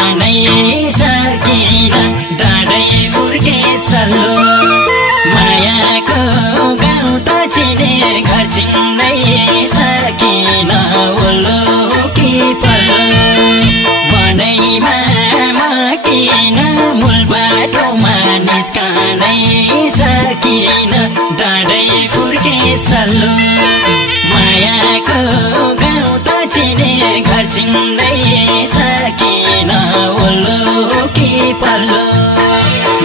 निस्कनै सकिन डाँडै फुर्के सल्लो मायाको गाउँ त चिने घर चिन्नै सकिन ओल्लो कि पल्लो मनैमा किन मूल बाटोमा निस्कनै सकिन डाँडै फुर्के सल्लो मायाको गाउँ त चिने घर चिन्नै सकिन ओल्लो कि पल्लो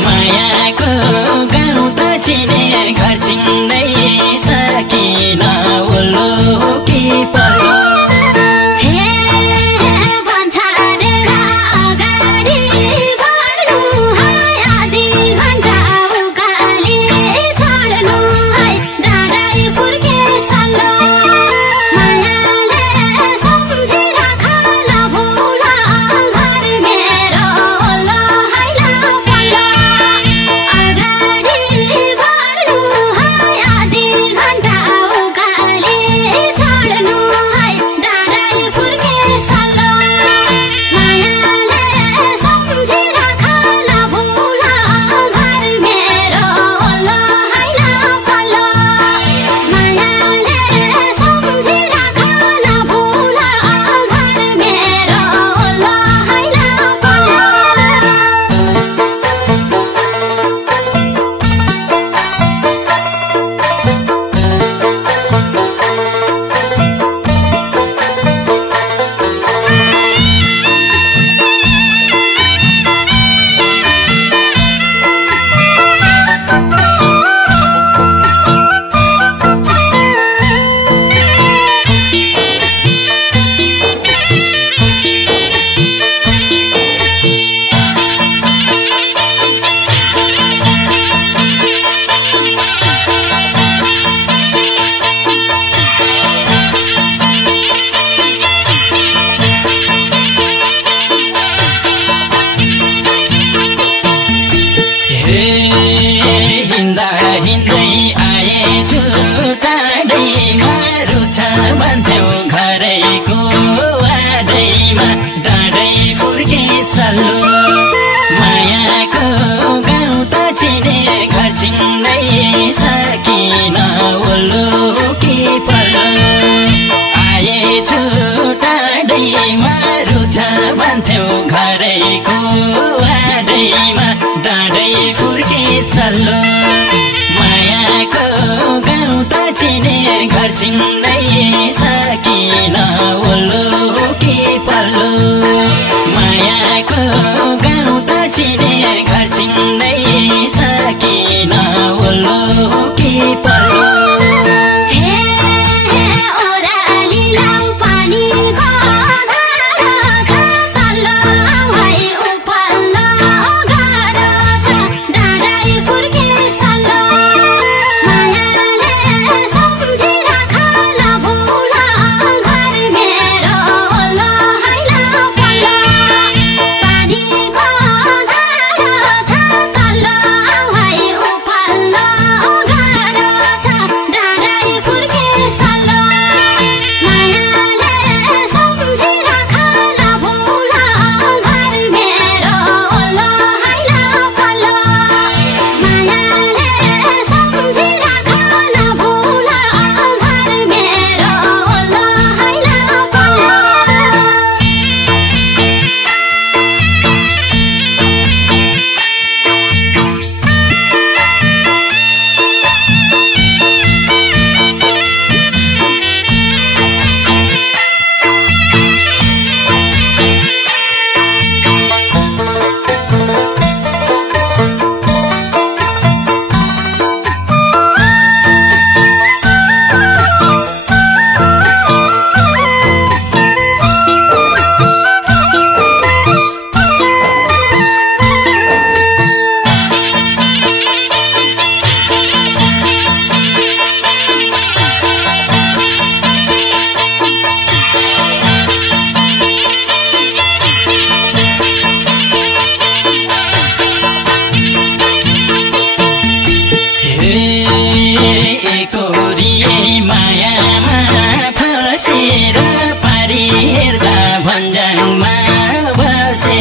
मायाको गाउँ त चिने घर चिन्नै सकिन ओल्लो कि पल्लो डाँडै फुर्के सल्लो मायाको गाउँ त चिने घर चिन्नै सकिन ओल्लो कि पल्लो मायाको गाउँ त चिने घर चिन्नै सकिन ओल्लो कि पल्लो मेरो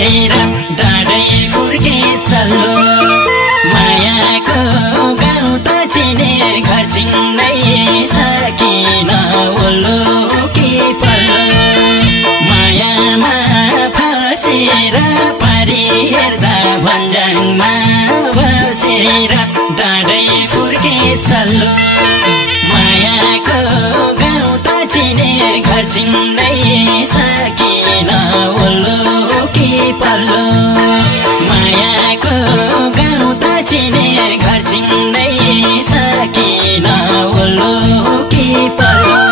बसेर डाँडै फुर्के सल्लो मायाको गाउँ त चिने घर चिन्नै सकिन ओल्लो कि पल्लो मायामा फसेर पारी हेर्दा भन्ज्याङमा बसेर डाँडै फुर्के सल्लो मायाको गाउँ त चिने घर चिन्नै सकिन ओल्लो कि पल्लो मायाको गाउँ त चिने घर चिन्नै सकिन ओल्लो कि पल्लो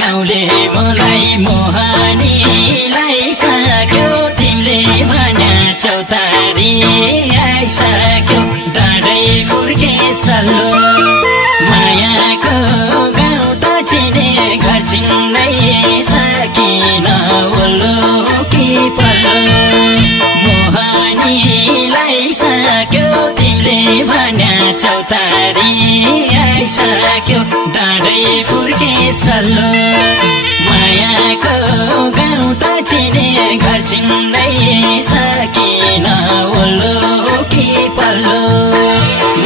गाउँले मलाई मोहनीलाई सक्यो तिमीले भन्या चौतारी आइसक्यो डाँडै फुर्के सल्लो मायाको गाउँ त चिने घर चिन्नै सकिन ओल्लो कि पल्लो मोहनीलाई सक्यो तिमीले भन्या चौतारी आइसक्यो डाँडै फुर्के सल्लो मायाको गाउँ त चिने घर चिन्नै सकिन ओल्लो कि पल्लो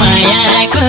मायाको